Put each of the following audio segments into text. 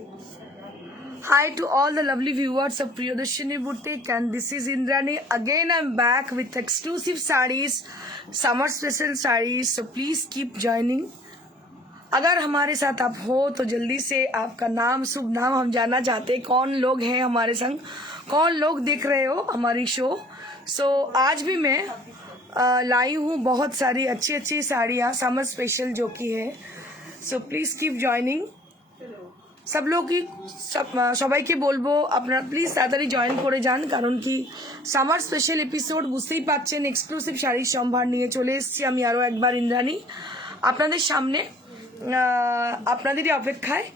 Hi to all the lovely viewers of Priyadarshini Boutique, and this is Indrani. Again I'm back with exclusive sarees, summer special sarees, so please keep joining. अगर हमारे साथ आप हो तो जल्दी से आपका नाम शुभ नाम हम जानना चाहते हैं, कौन लोग हैं हमारे संग, कौन लोग देख रहे हो हमारी शो। आज भी मैं लाई हूँ बहुत सारी अच्छी अच्छी साड़ियाँ समर स्पेशल जो कि है। Please keep joining. सब लोग की সবাইকে বলবো আপনারা প্লিজ তাড়াতাড়ি জয়েন করে যান, কারণ কি সামার স্পেশাল এপিসোড বুঝতেই পাচ্ছেন, এক্সক্লুসিভ শাড়ির সম্ভার নিয়ে চলে এসেছি আমি আরও একবার ইন্দ্রাণী আপনাদের সামনে। আপনাদেরই অপেক্ষায়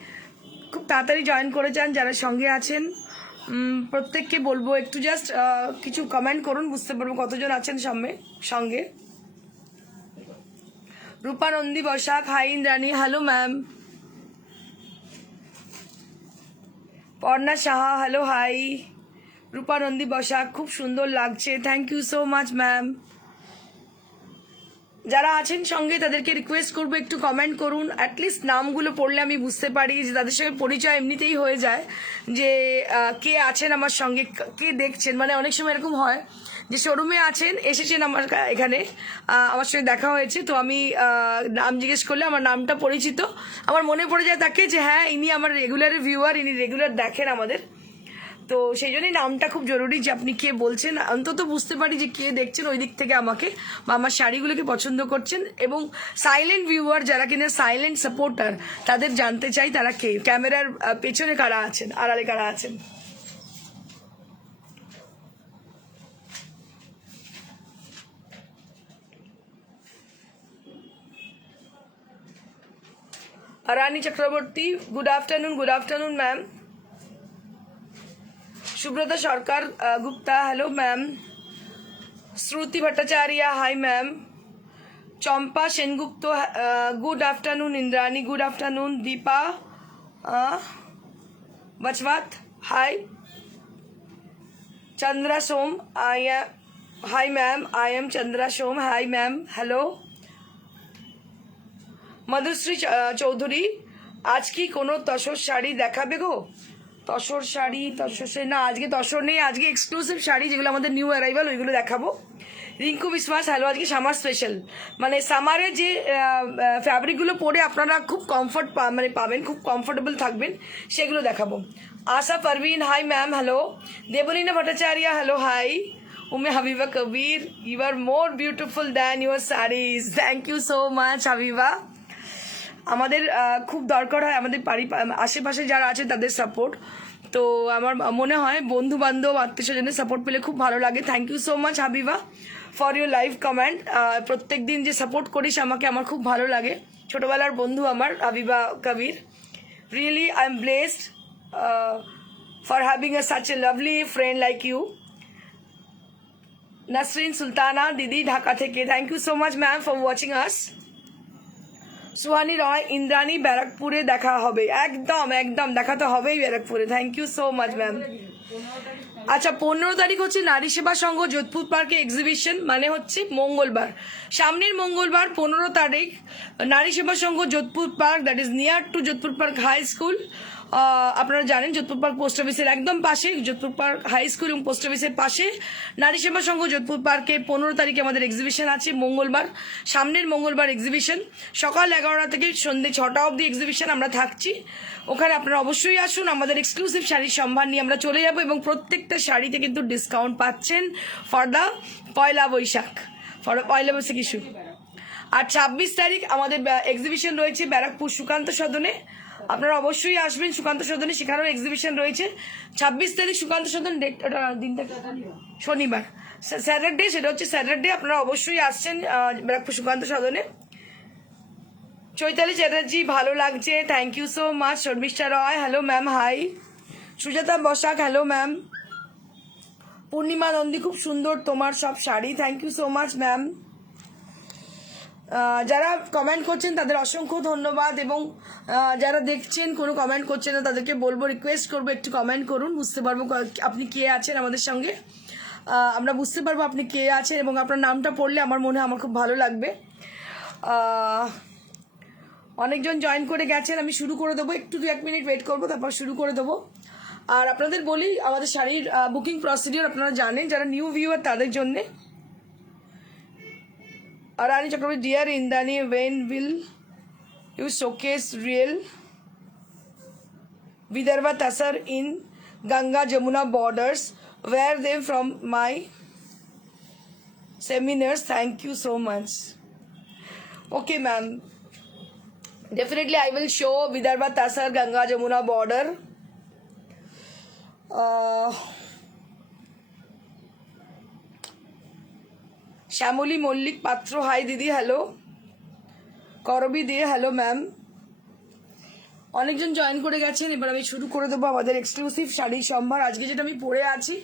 খুব তাড়াতাড়ি জয়েন করে যান। যারা সঙ্গে আছেন প্রত্যেককে বলবো একটু জাস্ট কিছু কমেন্ট করুন, বুঝতে পারবো কতজন আছেন সঙ্গে। Rupanandi Basak, hi Indrani, hello ma'am. Parna Saha, hello hi. Rupanandi Basak, খুব সুন্দর লাগছে, thank you so much ma'am. যারা আছেন সঙ্গে তাদেরকে রিকোয়েস্ট করবো একটু কমেন্ট করুন, অ্যাটলিস্ট নামগুলো পড়লে আমি বুঝতে পারি যে তাদের সঙ্গে পরিচয় এমনিতেই হয়ে যায় যে কে আছেন আমার সঙ্গে, কে দেখছেন। মানে অনেক সময় এরকম হয় যে শোরুমে আছেন, এসেছেন আমার এখানে, আমার সঙ্গে দেখা হয়েছে, তো আমি নাম জিজ্ঞেস করলে আমার নামটা পরিচিত, আমার মনে পড়ে যায় তাকে যে হ্যাঁ ইনি আমার রেগুলার ভিউয়ার, ইনি রেগুলার দেখেন আমাদের। তো সেই জন্যই নামটা খুব জরুরি, যে আপনি কে বলছেন অন্তত বুঝতে পারি যে কে দেখছেন ওই দিক থেকে আমাকে বা আমার শাড়িগুলোকে পছন্দ করছেন। এবং সাইলেন্ট ভিউয়ার যারা কিনা সাইলেন্ট সাপোর্টার, তাদের জানতে চাই তারা কে, ক্যামেরার পেছনে কারা আছেন, আড়ালে কারা আছেন। Rani Chakraborty, good afternoon ma'am. Subrata Sarkar Gupta, hello ma'am. Shruti Bhattacharya, hi ma'am. Champa Sengupta, good afternoon Indrani, good afternoon. Dipa Bachwat, hi. Chandra Som, hi ma'am, I am Chandra Som, hi ma'am, hello. Madhushree Chowdhury, আজ কি কোনো তসর শাড়ি দেখাবে গো? তসর শাড়ি, না আজকে তসর নেই, আজকে এক্সক্লুসিভ শাড়ি যেগুলো আমাদের নিউ অ্যারাইভাল ওইগুলো দেখাবো। রিঙ্কু বিশ্বাস, হ্যালো। আজকে সামার স্পেশাল, মানে সামারে যে ফ্যাব্রিকগুলো পরে আপনারা খুব পাবেন, খুব কমফোর্টেবল থাকবেন, সেগুলো দেখাবো। Asha Parveen, hi ma'am, hello. Debalina Bhattacharya, hello hi. Ume Habiba Kabir, you are more beautiful than your saris, thank you so much Habiba. আমাদের খুব দরকার হয় আমাদের আশেপাশে যারা আছে তাদের সাপোর্ট, তো আমার মনে হয় বন্ধু বান্ধব আত্মীয় স্বজনের সাপোর্ট পেলে খুব ভালো লাগে। Thank you so much Habiba for your live comment. প্রত্যেক দিন যে সাপোর্ট করিস আমাকে, আমার খুব ভালো লাগে। ছোটোবেলার বন্ধু আমার Habiba Kabir, really I am blessed for having such a lovely friend like you. Nasrin Sultana দিদি, ঢাকা থেকে, thank you so much ma'am for watching us. Suhani Roy, Indrani ব্যারাকপুরে দেখা হবে, একদম দেখা তো হবেই ব্যারাকপুরে, thank you so much ma'am. আচ্ছা 15 তারিখ হচ্ছে নারী সেবা সংঘ যোধপুর পার্কে এক্সিবিশন, মানে হচ্ছে মঙ্গলবার, সামনের মঙ্গলবার 15 তারিখ Nari Seva Sangha Jodhpur park, that is near to Jodhpur park high school. আপনারা জানেন যোধপুর পার্ক পোস্ট অফিসের একদম পাশে, যোধপুর পার্ক হাই স্কুল এবং পোস্ট অফিসের পাশে নারী সেবা সংঘ যোধপুর পার্কে 15 তারিখে আমাদের এক্সিবিশন আছে, মঙ্গলবার, সামনের মঙ্গলবার এক্সিবিশন, সকাল 11টা থেকে সন্ধ্যে 6টা অবধি এক্সিবিশন আমরা থাকছি। ওখানে আপনারা অবশ্যই আসুন, আমাদের এক্সক্লুসিভ শাড়ির সম্ভার নিয়ে আমরা চলে যাবো, এবং প্রত্যেকটা শাড়িতে কিন্তু ডিসকাউন্ট পাচ্ছেন for the Poila Baishakh issue. আর 26 তারিখ আমাদের এক্সিবিশন রয়েছে ব্যারাকপুর সুকান্ত সদনে, আপনারা অবশ্যই আসবেন সুকান্ত সদনে, সেখানেও এক্সিবিশন রয়েছে। 26 তারিখ সুকান্ত সদন, দিনটা শনিবার, স্যাটারডে, সেটা হচ্ছে স্যাটারডে, আপনারা অবশ্যই আসছেন ব্যারাকপুর সুকান্ত সদনে। চৈতালি চ্যাটার্জি, ভালো লাগছে, thank you so much. Sharmistha Roy, hello ma'am, hi. Sujata Basak, hello ma'am. Purnima Nandi, খুব সুন্দর তোমার সব sari, thank you so much ma'am. যারা কমেন্ট করছেন তাদের অসংখ্য ধন্যবাদ, এবং যারা দেখছেন কোনো কমেন্ট করছেন না তাদেরকে বলবো, রিকোয়েস্ট করবো একটু কমেন্ট করুন, বুঝতে পারবো আপনি কে আছেন আমাদের সঙ্গে, আমরা বুঝতে পারবো আপনি কে আছেন, এবং আপনার নামটা পড়লে আমার মনে হয় আমার খুব ভালো লাগবে। অনেকজন জয়েন করে গেছেন, আমি শুরু করে দেবো, একটু 2-1 মিনিট ওয়েট করবো, তারপর শুরু করে দেবো। আর আপনাদের বলি আমাদের শাড়ির বুকিং প্রসিডিওর আপনারা জানেন, যারা নিউ ভিউয়ার তাদের জন্যে। আর Rani Chakraborty, dear Indrani, when will you showcase real Vidarbha Tasar in Ganga Jamuna borders? Wear them from my seminars. Thank you so much. Okay, ma'am. Definitely, I will show Vidarbha Tasar Ganga Jamuna border. Shyamali Mallick Patra, hi দিদি, hello. করবি দিয়ে, hello ma'am. অনেকজন join করে গেছেন, এবার আমি শুরু করে দেবো আমাদের এক্সক্লুসিভ শাড়ির সম্ভার। আজকে যেটা আমি পরে আছি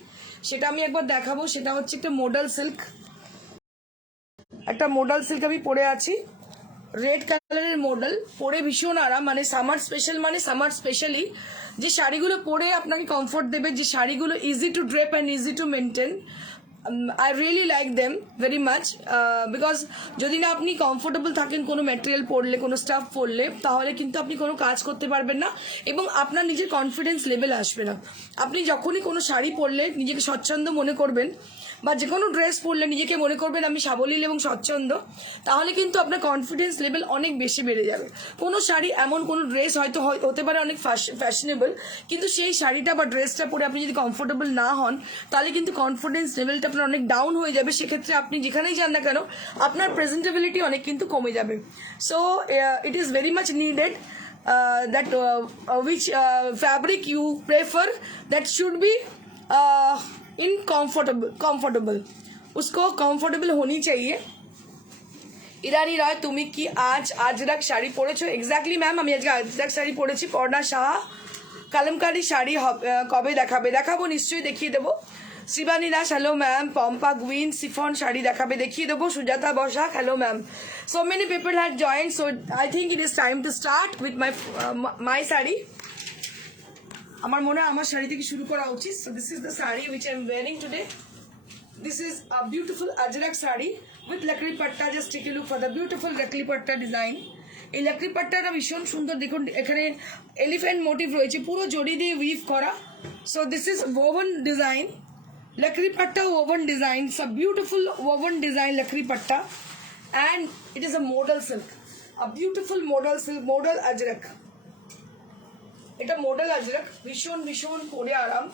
সেটা আমি একবার দেখাবো, সেটা হচ্ছে একটা মোডাল সিল্ক, একটা মোডাল সিল্ক আমি পরে আছি, রেড কালারের মোডাল, পরে ভীষণ আরাম, মানে সামার স্পেশাল, মানে সামার স্পেশালি যে শাড়িগুলো পরে আপনাকে কমফোর্ট দেবে, যে শাড়িগুলো easy to drape and easy to maintain, I really like them very much because যদি না আপনি কমফোর্টেবল থাকেন কোনো ম্যাটেরিয়াল পরলে, কোনো স্টাফ পরলে, তাহলে কিন্তু আপনি কোনো কাজ করতে পারবেন না এবং আপনার নিজের কনফিডেন্স লেভেল আসবে না। আপনি যখনই কোনো শাড়ি পরলে নিজেকে স্বচ্ছন্দ মনে করবেন, বা যে কোনো ড্রেস পরলে নিজেকে মনে করবেন আমি সাবলীল এবং স্বচ্ছন্দ, তাহলে কিন্তু আপনার কনফিডেন্স লেভেল অনেক বেশি বেড়ে যাবে। কোনো শাড়ি, এমন কোনো ড্রেস হয়তো হতে পারে অনেক ফ্যাশনেবল, কিন্তু সেই শাড়িটা বা ড্রেসটা পরে আপনি যদি কমফোর্টেবল না হন, তাহলে কিন্তু কনফিডেন্স লেভেলটা আপনার অনেক ডাউন হয়ে যাবে। সেক্ষেত্রে আপনি যেখানেই যান না কেন আপনার প্রেজেন্টেবিলিটি অনেক কিন্তু কমে যাবে। So it is very much needed that which fabric you prefer, that should be in comfortable उसको कंफर्टेबल होनी चाहिए। ইরানি রয়, তুমি কি আজ আজরাক শাড়ি পরেছো? এক্স্যাক্টলি ম্যাম, আমি আজকে আজরাক শাড়ি পরেছি। পর্ণা সাহা, কালামকারি শাড়ি কবে দেখাবে? দেখাবো, নিশ্চয়ই দেখিয়ে দেবো। Shibani Das, hello ma'am. Pampa Guin, chiffon sari দেখাবে, দেখিয়ে দেবো। Sujata Basak, hello ma'am. So many people had joined, so I think it is time to start with my sari. আমার মনে হয় আমার শাড়ি থেকে শুরু করা উচিত। So this is the sari which I am wearing today. This is a beautiful Ajrakh sari with lakdi patta. Just take a look for the beautiful লাকড়ি পাট্টা design. এই লাকড়ি পাট্টাটা ভীষণ সুন্দর, দেখুন এখানে এলিফ্যান্ট মোটিভ রয়েছে, পুরো জড়ি দিয়ে উইভ করা। So this is woven design, lakdi patta woven design, so beautiful woven design lakdi patta, and it is a modal silk, a beautiful modal silk, modal Ajrakh. এটা মোডাল আজরাক, ভীষণ ভীষণ পরে আরাম,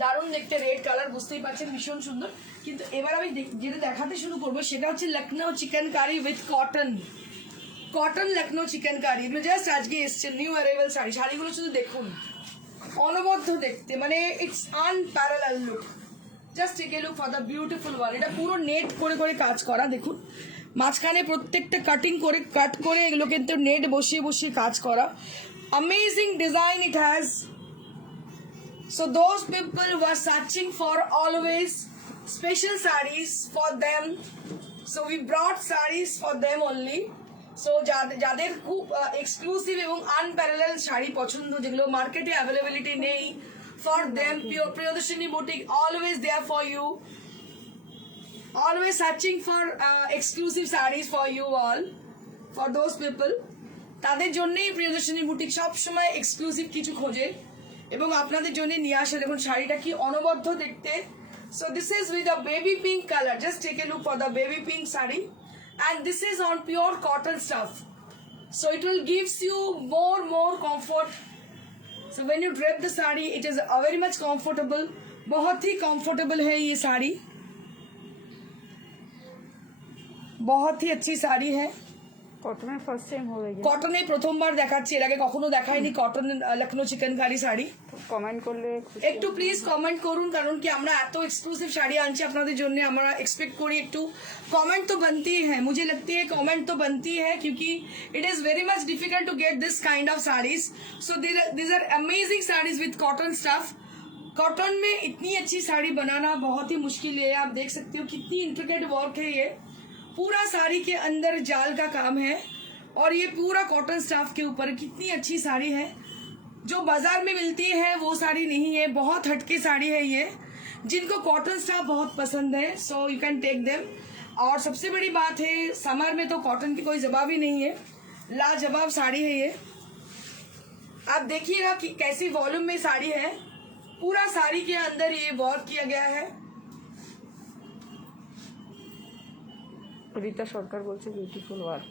দারুণ দেখতে, রেড কালার, বুঝতেই পারছেন ভীষণ সুন্দর। কিন্তু এবার আমি যেটা দেখাতে শুরু করবো সেটা হচ্ছে Lucknow chikankari with cotton, cotton Lucknow chikankari. এগুলো জাস্ট আজকে এসছে নিউ অ্যারাইভাল শাড়ি। শাড়িগুলো শুধু দেখুন, অনবদ্য দেখতে, মানে it's unparallel look. Just take a look for the beautiful one. এটা পুরো নেট করে করে কাজ করা, দেখুন মাঝখানে প্রত্যেকটা কাটিং করে কাট করে এগুলো কিন্তু নেট বসিয়ে বসিয়ে কাজ করা। Amazing design it has. So those people who are searching for always special sarees for them, so we brought sarees for them only. So যাদের খুব এক্সক্লুসিভ এবং আনপ্যারালাল শাড়ি পছন্দ, যেগুলো মার্কেটে অ্যাভেলেবিলিটি নেই, for them Priyadarshini boutique always there for you, always searching for exclusive sarees for you all, for those people, তাদের জন্যই Priyadarshini boutique সব সময় এক্সক্লুসিভ কিছু খোঁজে এবং আপনাদের জন্য নিয়ে আসে। দেখুন শাড়িটা কি অনবদ্য দেখতে। So this is with a baby pink colour, just take a look for the baby pink sari, and this is on pure cotton stuff. So it will gives you more comfort. So when you drape the sari, it is very much comfortable, बहुत ही comfortable है ये साड़ी, बहुत ही अच्छी साड़ी है। কটনের first time হবে, কটনে প্রথমবার দেখাচ্ছি, এর আগে কখনো দেখাইনি cotton Lucknow chikankari sari. Comment করলে একটু প্লিজ কমেন্ট করুন, কারণ কি আমরা এত এক্সক্লুসিভ শাড়ি আনছি আপনাদের জন্য, আমরা এক্সপেক্ট করি একটু कमेंट तो बनती है, मुझे लगती है कमेंट तो बनती है, क्योंकि it is very much difficult to get this kind of saris. So these are amazing saris with cotton stuff. Cotton में इतनी अच्छी साड़ी बनाना बहुत ही मुश्किल है। आप देख सकते हो कितनी इंट्रिकेट वर्क है, ये पूरा साड़ी के अंदर जाल का काम है और ये पूरा कॉटन स्टफ के ऊपर। कितनी अच्छी साड़ी है, जो बाजार में मिलती है वो साड़ी नहीं है, बहुत हटके साड़ी है ये। जिनको कॉटन स्टफ बहुत पसंद है, so you can take them. और सबसे बड़ी बात है समर में तो कॉटन की कोई जवाब ही नहीं है, लाजवाब साड़ी है ये। आप देखिएगा कि कैसी वॉल्यूम में साड़ी है, पूरा साड़ी के अंदर ये वर्क किया गया है। रीता सरकार बोलছে beautiful work.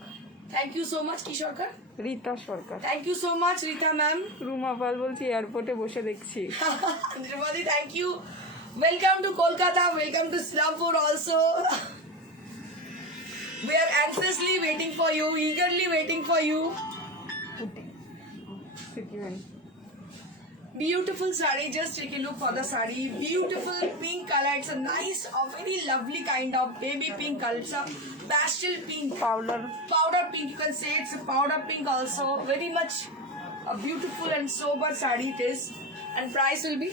Thank you so much Kishore Kar, Rita Sarkar. Thank you so much Rita ma'am. Ruma Pal বলছি এয়ারপোর্টে বসে দেখছি। Nirmali, thank you. Welcome to Kolkata. Welcome to Islampur also. We are anxiously waiting for you, eagerly waiting for you. Security. Beautiful saree. Just take a look for the saree. Beautiful pink color. It's a nice, a very lovely kind of baby pink color. It's a pastel pink. Powder Powder pink. You can say it's a powder pink also. Very much a beautiful and sober saree it is. And price will be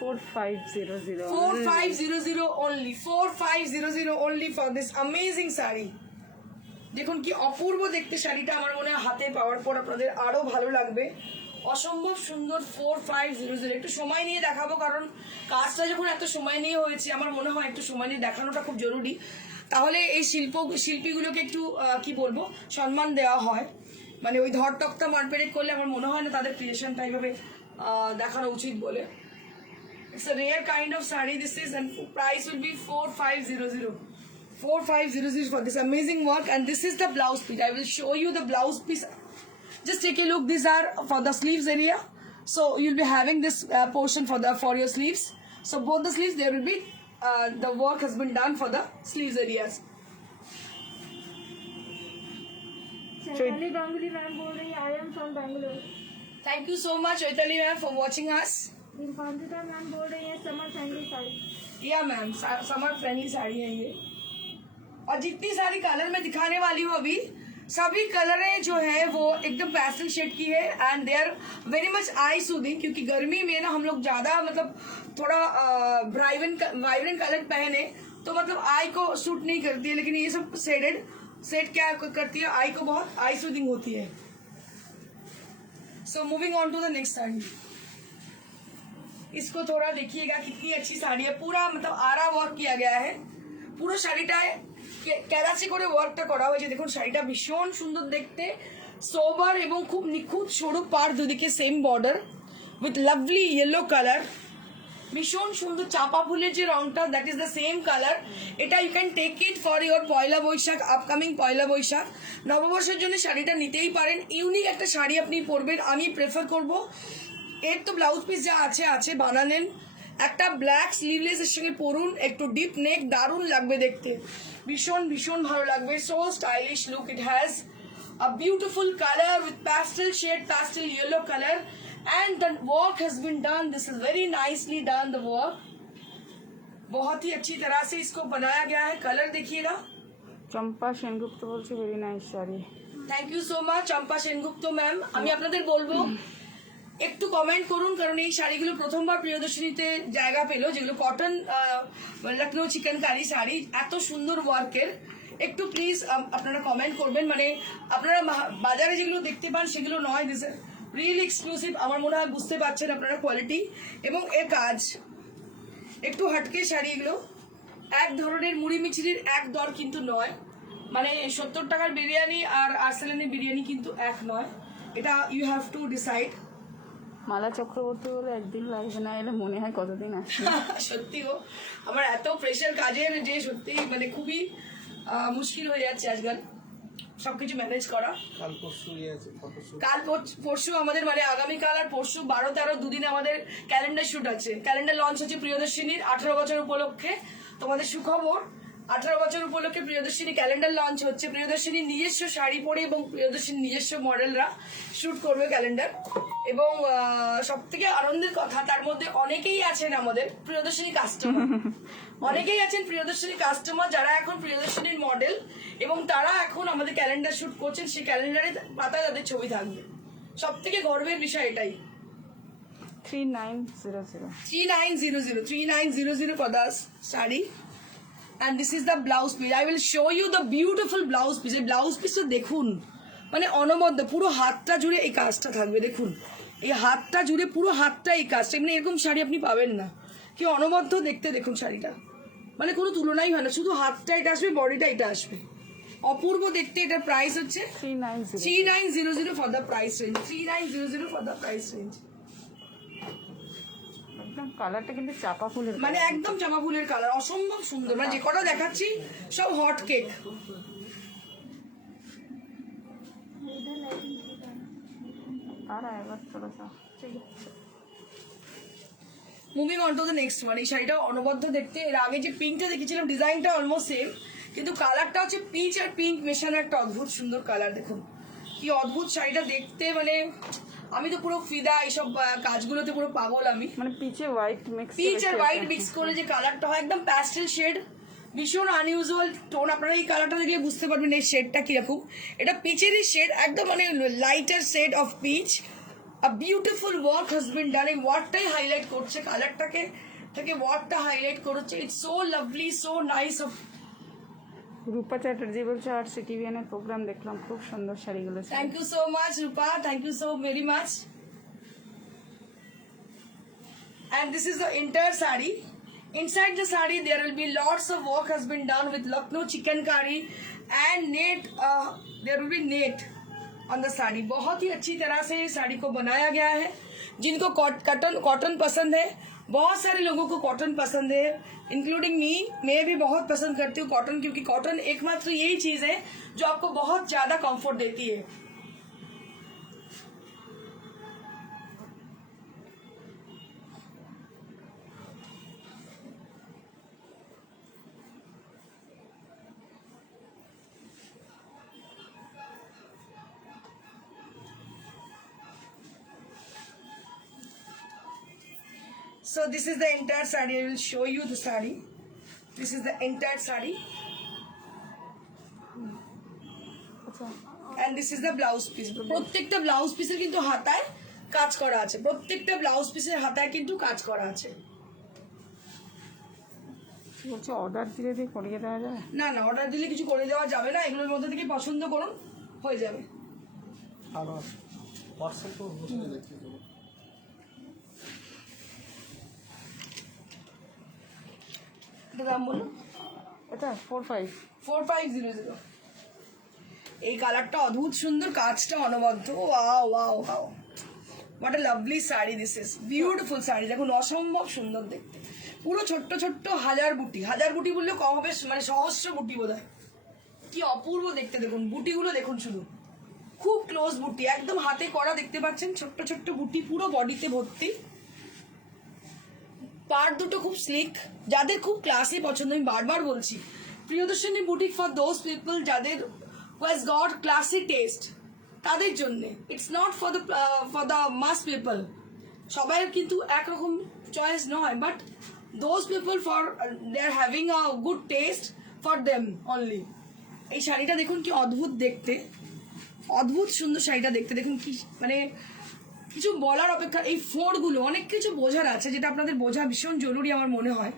4500। 4500 only. 4500 only for this amazing saree. দেখুন কি অপূর্ব দেখতে শাড়িটা, আমার মনে হয় হাতে পাওয়ার পর আপনাদের আরো ভালো লাগবে। অসম্ভব সুন্দর 4500। একটু সময় নিয়ে দেখাবো, কারণ কাজটা যখন এত সময় নিয়ে হয়েছে আমার মনে হয় একটু সময় নিয়ে দেখানোটা খুব জরুরি। তাহলে এই শিল্পীগুলোকে একটু কি বলবো সম্মান দেওয়া হয়। মানে ওই ধর তক্তা মারপেট করলে আমার মনে হয় না তাদের ক্রিয়েশনটা এইভাবে দেখানো উচিত বলে। It's a rare kind of saree this is, and price will be 4500. 4500 for this amazing work. And this is the blouse piece. I will show you the blouse piece. Just take a look. These are for the sleeves area, so you'll be having this portion for your sleeves. So both the sleeves there will be the work has been done for the sleeves areas. Chaitali Ganguly ma'am बोल रही है, I am from Bangalore. Thank you so much Chaitali ma'am for watching us. Dipanshita ma'am बोल रही है summer friendly sari. या ma'am summer friendly sari है ये। और जितनी सारी कलर मैं दिखाने वाली हूँ अभी, सभी कलरें जो है वो एकदम पैस्टल शेड की है and they are very much eye soothing. क्योंकि गर्मी में ना हम लोग ज्यादा मतलब थोड़ा वाइब्रेंट कलर पहने तो मतलब आई को सूट नहीं करती है, लेकिन ये सब सेट क्या करती है, आई को बहुत आई सूदिंग होती है। So moving on to the next sari. इसको थोड़ा देखिएगा कितनी अच्छी साड़ी है, पूरा मतलब आरा वर्क किया गया है। পুরো শাড়িটায় ক্যারাচি করে ওয়ার্কটা করা হয়েছে। দেখুন শাড়িটা ভীষণ সুন্দর দেখতে, সোবার এবং খুব নিখুঁত সরু পাড়, দুদিকে same border with lovely yellow colour. ভীষণ সুন্দর চাপা ফুলের যে রংটা, that is the same colour. এটা you can take it for your Poila Baishakh, upcoming Poila Baishakh নববর্ষের জন্য শাড়িটা নিতেই পারেন। ইউনিক একটা শাড়ি আপনি পরবেন, আমি প্রেফার করব। এর তো ব্লাউজ পিস যা আছে বানানেন, একটা ব্ল্যাক স্লিভলেস এর সঙ্গে পরুন, একটু ডিপ নেক, দারুণ লাগবে দেখতে, ভীষণ ভীষণ ভালো লাগবে। So stylish look it has, a beautiful colour with pastel shade, pastel yellow color, and the work has been done. This is very nicely done, the work बहुत ही अच्छी तरह से इसको बनाया गया है। कलर देखिएगा। চম্পা সেনগুপ্ত বলছে very nice sari. Thank you so much Champa Sengupta ma'am. আমি আপনাদের বলবো একটু কমেন্ট করুন, কারণ এই শাড়িগুলো প্রথমবার প্রিয়দর্শনীতে জায়গা পেলো, যেগুলো কটন লখনৌ চিকেনকারি শাড়ি, এত সুন্দর ওয়ার্কের। একটু প্লিজ আপনারা কমেন্ট করবেন। মানে আপনারা বাজারে যেগুলো দেখতে পান সেগুলো নয়, দিস রিয়েল এক্সক্লুসিভ। আমার মনে হয় বুঝতে পারছেন আপনারা কোয়ালিটি এবং এর কাজ। একটু হাটকে শাড়ি এগুলো, এক ধরনের মুড়ি মিছিরির এক দর কিন্তু নয়। মানে 70 টাকার বিরিয়ানি আর আর্সেলানের বিরিয়ানি কিন্তু এক নয়, এটা ইউ হ্যাভ টু ডিসাইড। মালা চক্রবর্তী বলে একদিন লাগবে না এলে মনে হয় কতদিন আসবে। সত্যি গো, আমার এত প্রেশার কাজের যে সত্যি মানে খুবই মুশকিল হয়ে যাচ্ছে আজকাল সবকিছু ম্যানেজ করা। কাল পরশু আমাদের মানে আগামীকাল আর পরশু 12-13 দুদিন আমাদের ক্যালেন্ডার শুট আছে। ক্যালেন্ডার লঞ্চ হচ্ছে প্রিয়দর্শিনীর 18 বছর উপলক্ষে। তোমাদের সুখবর, 18 বছর উপলক্ষে প্রিয়দর্শিনী ক্যালেন্ডার লঞ্চ হচ্ছে। প্রিয়দর্শিনীর নিজস্ব শাড়ি পরে এবং প্রিয়দর্শিনীর নিজস্ব মডেলরা শুট করবে ক্যালেন্ডার। এবং সব থেকে আনন্দের কথা, তার মধ্যে অনেকেই আছেন আমাদের প্রিয়দর্শিনী কাস্টমার, অনেকেই আছেন প্রিয়দর্শিনী কাস্টমার যারা এখন প্রিয়দর্শিনীর মডেল এবং তারা এখন আমাদের ক্যালেন্ডার শুট করছেন। সেই ক্যালেন্ডারে পাতায় তাদের ছবি থাকবে। সব থেকে গর্বের বিষয় এটাই। 3900 for the sari. and this is the blouse piece. I will show you the beautiful blouse piece. এই ব্লাউজ পিসটা দেখুন, মানে অনবদ্য পুরো হাতটা জুড়ে এই কাজটা থাকবে। দেখুন এই হাতটা জুড়ে পুরো হাতটা এই কাজটা, মানে এরকম শাড়ি আপনি পাবেন না, কি অনবদ্য দেখতে। দেখুন শাড়িটা মানে কোনো তুলনাই হয় না, শুধু হাতটা এটা আসবে, বডিটা এটা আসবে, অপূর্ব দেখতে। এটার প্রাইস হচ্ছে 390 3900 for the price range, 3900 for the price range. একদম কালারটা কিন্তু চাপা ফুলের মানে একদম জামা ফুলের কালার, অসম্ভব সুন্দর। মানে যে কটা দেখাচ্ছি সব হট কেক। আর একবার চলো সব ঠিক আছে। Moving on to the next one. এই শাড়িটা অনবদ্য দেখতে। এর আগে যে পিঙ্কটা দেখেছিলাম ডিজাইনটা অলমোস্ট সেম, কিন্তু কালারটা হচ্ছে পিচ আর পিঙ্ক মেশানো একটা অদ্ভুত সুন্দর কালার। দেখুন কি অদ্ভুত শাড়িটা দেখতে, মানে আমি তো পুরো ফিদা এইসব কাজগুলোতে পুরো পাগল আমি। মানে পিচে হোয়াইট মিক্স, পিচ আর হোয়াইট মিক্স করে যে কালারটা হয়, একদম প্যাস্টেল শেড, ভীষণ আনইউজুয়াল টোন। আপনারা এই কালারটা দেখলে বুঝতে পারবেন এই শেডটা কিরকম। এটা পিচেরই শেড, একদম মানে lighter shade of peach. A beautiful work has been done. এই ওয়ার্কটাই হাইলাইট করছে কালারটাকে, থেকে ওয়ার্কটা হাইলাইট করছে। It's so lovely, so nice of. Rupa Chatterjee বলছে আর সিটিভিএন এর প্রোগ্রাম দেখলাম, খুব সুন্দর শাড়িগুলো ছিল। Thank you so much Rupa, thank you so very much. And this is the entire sari. Inside the sari there will be lots of work has been done with Lucknow chikankari and net, there will be net on the sari. बहुत ही अच्छी तरह से इस साड़ी को बनाया गया है। जिनको कॉटन पसंद है, बहुत सारे लोगों को कॉटन पसंद है, इंक्लूडिंग मी। मैं भी बहुत पसंद करती हूँ कॉटन, क्योंकि कॉटन एकमात्र यही चीज़ है जो आपको बहुत ज़्यादा कंफर्ट देती है। So this is the entire sari. I will show you the sari. This is the entire sari, আচ্ছা, and this is the blouse piece. প্রত্যেকটা ব্লাউজ পিসের কিন্তু হাতায় কাজ করা আছে, প্রত্যেকটা ব্লাউজ পিসের হাতায় কিন্তু কাজ করা আছে। বলছে অর্ডার দিলে দিয়ে করিয়ে দেওয়া যাবে? না না, অর্ডার দিলে কিছু করে দেওয়া যাবে না, এগুলোর মধ্যে থেকে পছন্দ করুন, হয়ে যাবে। আরো হোয়াটসঅ্যাপ তো বসে দেখতে পাবো। এটা দাম বলুন, এটা 45। 4500। এই কালারটা অদ্ভুত সুন্দর, কাজটা অনবদ্য। Wow wow wow, what a lovely sari. This is beautiful sari. দেখুন অসম্ভব সুন্দর দেখতে, পুরো ছোট্ট ছোট্ট হাজার বুটি, হাজার বুটি বললেও কম হবে, মানে সহস্র বুটি বোধ হয়। কি অপূর্ব দেখতে, দেখুন বুটিগুলো দেখুন, শুধু খুব ক্লোজ বুটি, একদম হাতে করা, দেখতে পাচ্ছেন ছোট্ট ছোট্ট বুটি, পুরো বডিতে ভর্তি। পার্ট দুটো খুব স্লিক। যাদের খুব ক্লাসি পছন্দ, আমি বারবার বলছি, Priyadarshini boutique for those people যাদের who has got classy taste, তাদের জন্য। It's not for the mass people. সবাই কিন্তু একরকম চয়েস নয়, but those people for they are having a good taste for them only. এই শাড়িটা দেখুন কি অদ্ভুত দেখতে, অদ্ভুত সুন্দর শাড়িটা দেখতে। দেখুন কি, মানে কিছু বলার অপেক্ষা। এই ফোড়গুলো অনেক কিছু বোঝার আছে, যেটা আপনাদের বোঝা ভীষণ জরুরি আমার মনে হয়।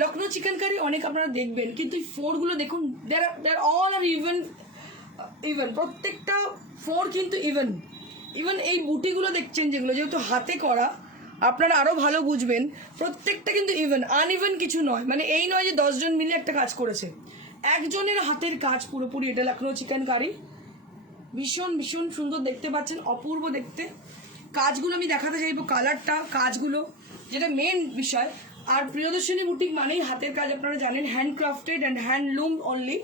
লখনৌ চিকেনকারি অনেক আপনারা দেখবেন, কিন্তু এই ফোড়গুলো দেখুন, দেয়ার অল আর ইভেন, প্রত্যেকটা ফোড় কিন্তু ইভেন। এই বুটিগুলো দেখছেন যেগুলো, যেহেতু হাতে করা, আপনারা আরো ভালো বুঝবেন, প্রত্যেকটা কিন্তু ইভেন, আনইভেন কিছু নয়। মানে এই নয় যে 10 জন মিলে একটা কাজ করেছে, একজনের হাতের কাজ পুরোপুরি। এটা লখনৌ চিকেনকারি, ভীষণ ভীষণ সুন্দর দেখতে পাচ্ছেন, অপূর্ব দেখতে। কাজগুলো আমি দেখাতে চাইবো, কালারটা, কাজগুলো, যেটা মেন বিষয়। আর প্রিয়দর্শনী বুটিক মানেই হাতের কাজ, আপনারা জানেন, হ্যান্ডক্রাফটেড অ্যান্ড হ্যান্ডলুম অনলি।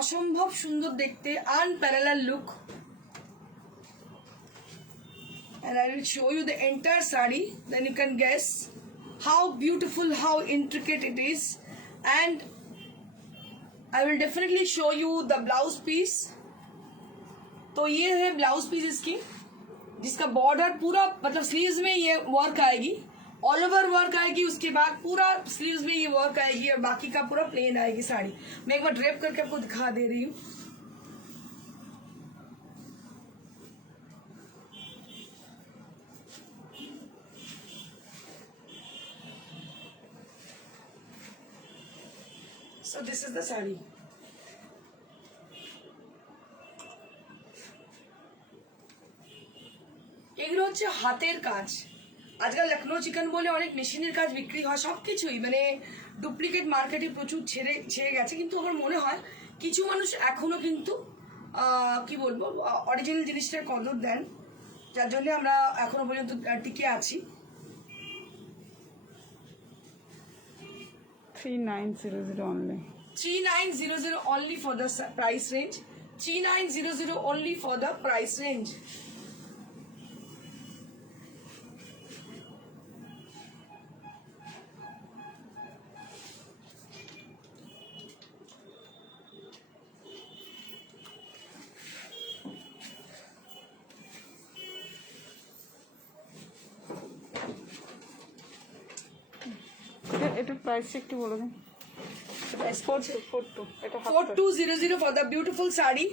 অসম্ভব সুন্দর দেখতে, unparallel look. And I will show you the entire sari, then you can guess how beautiful, how intricate it is. And I will definitely show you the blouse piece. तो ये है blouse piece इसकी, जिसका border पूरा, मतलब sleeves में ये work आएगी, ऑल ओवर वर्क आएगी, उसके बाद पूरा स्लीव्स में ये वर्क आएगी, और बाकी का पूरा प्लेन आएगी साड़ी। मैं एक बार ड्रेप करके आपको दिखा दे रही हूँ। So this is the sari. এগুলো হচ্ছে হাতের কাজ, আজকাল লখনৌ চিকেন বলে অনেক মেশিনের কাজ বিক্রি হয়, সব কিছুই মানে ডুপ্লিকেট মার্কেটে প্রচুর ছেড়ে গেছে, কিন্তু আমার মনে হয় কিছু মানুষ এখনো কিন্তু কি বলবো অরিজিনাল জিনিসটার কদর দেন, যার জন্য আমরা এখনো পর্যন্ত টিকে আছি। 3900 only. 3900 only for the price range. 3900 only for the price range. এটার প্রাইস একটু বলে দিন। 42 এটা 4200 for the beautiful শাড়ি।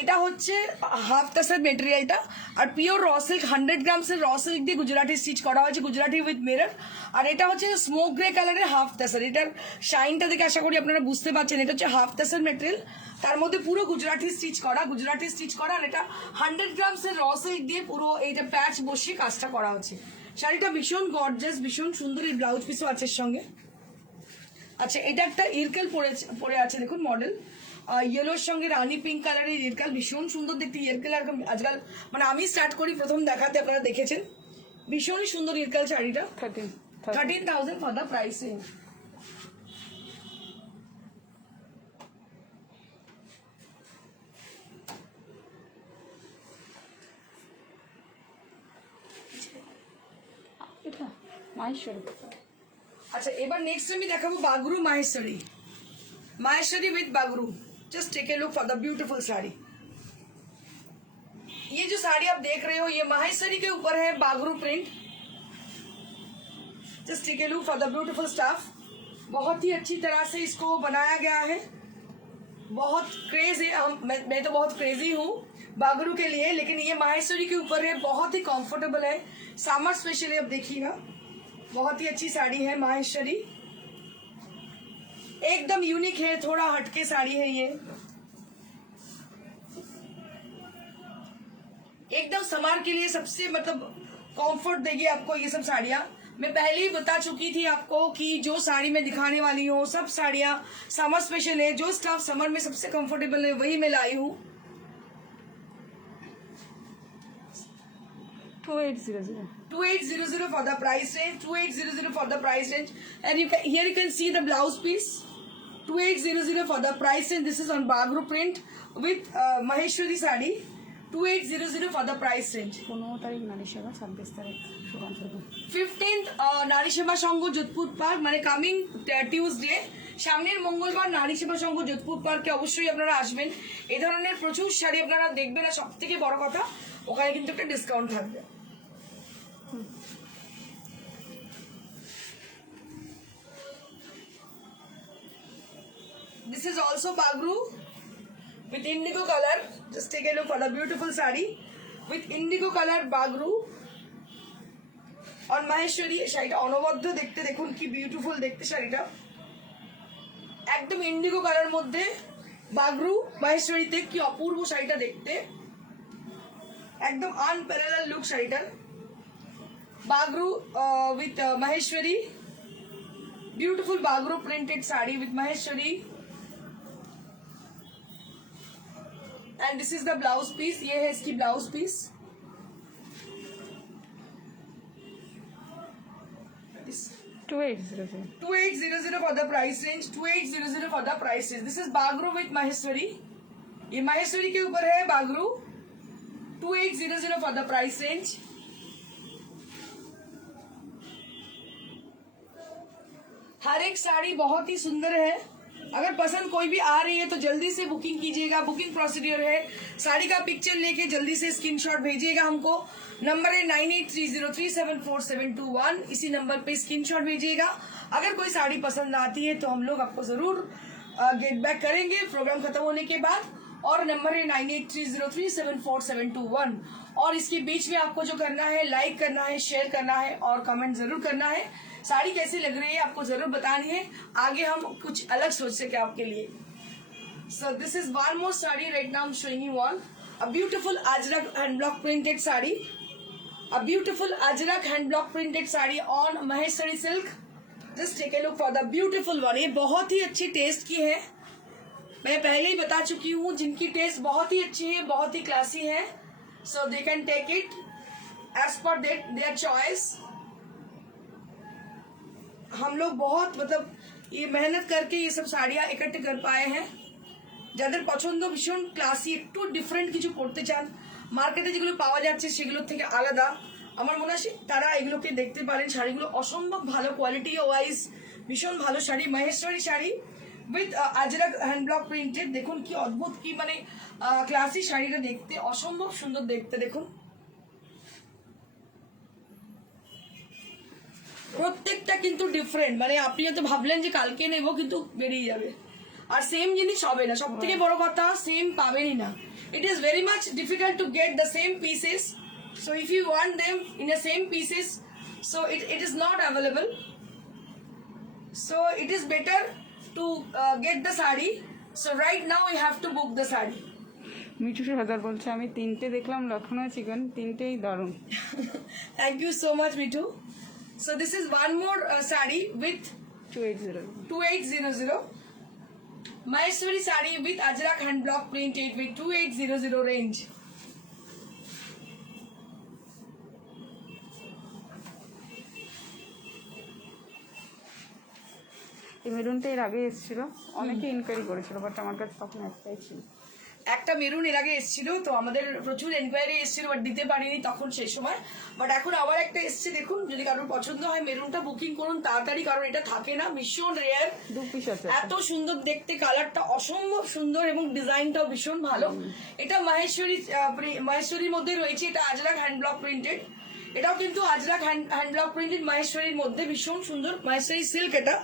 এটা হচ্ছে হাফ তাসার মেটেরিয়ালটা, আর পিওর র সিল্ক 100 গ্রামসের র সিল্ক দিয়ে গুজরাটি স্টিচ করা হয়েছে, গুজরাটি উইথ মিরর। আর এটা হচ্ছে স্মোক গ্রে কালারের হাফ তাসার। এটার শাইনটা দেখে আশা করি আপনারা বুঝতে পারছেন, এটা হচ্ছে হাফ তাসার মেটেরিয়াল, তার মধ্যে পুরো গুজরাটি স্টিচ করা, আর এটা 100 গ্রামসের র সিল্ক দিয়ে পুরো এইটা প্যাচ বসিয়ে কাজটা করা হচ্ছে। শাড়িটা ভীষণ গর্জাস, ভীষণ সুন্দর, এই ব্লাউজ পিসও আছে এর সঙ্গে। আচ্ছা, এটা একটা ইরকেল পরে আছে, দেখুন মডেল ইয়েলোর সঙ্গে রানী পিঙ্ক কালারের ইরকেল, ভীষণ সুন্দর দেখতে ইরকেল। আর আজকাল মানে আমি স্টার্ট করি প্রথম দেখাতে, আপনারা দেখেছেন, ভীষণই সুন্দর ইরকেল শাড়িটা। 13,000 ফর দ্য প্রাইস রেঞ্জ। এটা মাইশোর। अच्छा एबार नेक्स्ट আমি দেখাবো Bagru Maheshwari with Bagru. Just take a look for the beautiful sari. ये जो साड़ी आप देख रहे हो ये माहेश्वरी के ऊपर है Bagru print. Just take a look for the beautiful stuff. बहुत ही अच्छी तरह से इसको बनाया गया है, बहुत क्रेज है। मैं तो बहुत क्रेजी हूँ बागरू के लिए, लेकिन ये माहेश्वरी के ऊपर है, बहुत ही कंफर्टेबल है, समर स्पेशली। अब देखिएगा बहुत ही अच्छी साड़ी है माहेश्वरी, एकदम यूनिक है, थोड़ा हटके साड़ी है ये, एकदम समर के लिए सबसे मतलब कंफर्ट देगी आपको ये सब साड़ियाँ। मैं पहले ही बता चुकी थी आपको कि जो साड़ी मैं दिखाने वाली हूँ सब साड़ियाँ समर स्पेशल है, जो स्टफ समर में सबसे कंफर्टेबल है वही मैं लाई हूँ। 2800 for the price range, 2800 for the price range, and here you can see the blouse piece. 2800 for the price range. This is on Bagru print with Maheshwari sari. 2800 for the price range. 15 তারিখ নারী সেবা, 26 তারিখ সুকান্তপুর। 15th নারী Seva Sangha Jodhpur park, মানে coming Tuesday, সামনের মঙ্গলবার নারী সেবা সংঘ যোধপুর পার্কে অবশ্যই আপনারা আসবেন। এই ধরনের প্রচুর শাড়ি আপনারা দেখবেন, আর সব থেকে বড় কথা ওখানে কিন্তু একটা ডিসকাউন্ট থাকবে। This is also Bagru with indigo color. Just take a look for the beautiful sari with indigo color Bagru on Maheshwari। শাড়িটা অনবদ্য দেখতে, দেখুন কি বিউটিফুল দেখতে শাড়িটা, একদম ইন্ডিগো কালার মধ্যে বাগরু মাহেশ্বরীতে, কি অপূর্ব শাড়িটা দেখতে, একদম আনপ্যারালাল লুক শাড়িটার। Bagru with Maheshwari, beautiful Bagru printed sari with Maheshwari, and this is the blouse piece। ये है इसकी blouse piece। 2800 for the price range, 2800 for the price range। This is Bagru with Maheshwari। ये माहेश्वरी के ऊपर है Bagru. 2800 for the price range। हर एक साड़ी बहुत ही सुंदर है, अगर पसंद कोई भी आ रही है तो जल्दी से बुकिंग कीजिएगा। बुकिंग प्रोसीड्यूर है, साड़ी का पिक्चर लेके जल्दी से स्क्रीनशॉट भेजिएगा हमको। नंबर है 9830374721, इसी नंबर पे स्क्रीनशॉट भेजिएगा। अगर कोई साड़ी पसंद आती है तो हम लोग आपको जरूर गेट बैक करेंगे प्रोग्राम खत्म होने के बाद। और नंबर है 9830374721। और इसके बीच में आपको जो करना है, लाइक करना है, शेयर करना है और कमेंट जरूर करना है। साड़ी कैसी लग रही है आपको जरूर बतानी है, आगे हम कुछ अलग सोच सके आपके लिए। So this is one more sari right now I'm showing you all, a beautiful Ajrak and block printed sari. A beautiful Ajrak hand block printed sari on Maheshwari silk. Just take a look for the beautiful one. ये बहुत ही अच्छी test की है. मैं पहले ही बता चुकी हूँ जिनकी टेस्ट बहुत ही अच्छी है, बहुत ही क्लासी है. So they can take it as per their choice. हम लोग बहुत मतलब ये मेहनत करके ये सब साड़ियाँ इकट्ठे कर पाए हैं. যাদের পছন্দ ভীষণ ক্লাসি একটু ডিফারেন্ট কিছু পড়তে চান, মার্কেটে যেগুলো পাওয়া যাচ্ছে সেগুলোর থেকে আলাদা, আমার মনে হয় তারা এগুলোকে দেখতে পারেন. শাড়িগুলো অসম্ভব ভালো কোয়ালিটি ওয়াইজ, ভীষণ ভালো sari, Maheshwari sari with Ajrak hand block printed. দেখুন কি অদ্ভুত, কি মানে ক্লাসি শাড়িটা দেখতে অসম্ভব সুন্দর দেখতে. দেখুন প্রত্যেকটা কিন্তু ডিফারেন্ট, মানে আপনি হয়তো ভাবলেন যে কালকে নেবো কিন্তু বেরিয়ে যাবে, আর সেম জিনিস হবে না. সব থেকে বড় কথা সেম পাবেনই না. It is very much difficult to get the same pieces. So if you want them in the same pieces, so it is not available. So it is better to get the sari. So right now you have to book the sari. Mithu Sardar বলছে আমি 3টে দেখলাম Lucknow chicken, 3টেই দারুণ. Thank you so much, Mitu. So this is one more sari with 2800. 2800. Maheshwari sari with Ajrak hand block printed with 2800 range. এই মেরুনটা এর আগে এসেছিল, অনেকে ইনকোয়ারি করেছিল, বাট আমার কাছে তখন একটাই ছিল. একটা মেরুন এর আগে এসেছিল, তো আমাদের প্রচুর এনকোয়ারি এসেছিল, বাট দিতে পারিনি তখন সেই সময়. বাট এখন আবার একটা এসছে, দেখুন যদি কারোর পছন্দ হয় মেরুনটা বুকিং করুন তাড়াতাড়ি, কারণ এটা থাকে না, ভীষণ রেয়ার. 2 পিস আছে. এত সুন্দর দেখতে, কালারটা অসম্ভব সুন্দর এবং ডিজাইনটাও ভীষণ ভালো. এটা মহেশ্বরীর মধ্যে রয়েছে, এটা আজরাক হ্যান্ড ব্লক প্রিন্টেড. এটাও কিন্তু আজরাক হ্যান্ড ব্লক প্রিন্টেড মহেশ্বরীর মধ্যে, ভীষণ সুন্দর. মহেশ্বরী সিল্ক, এটা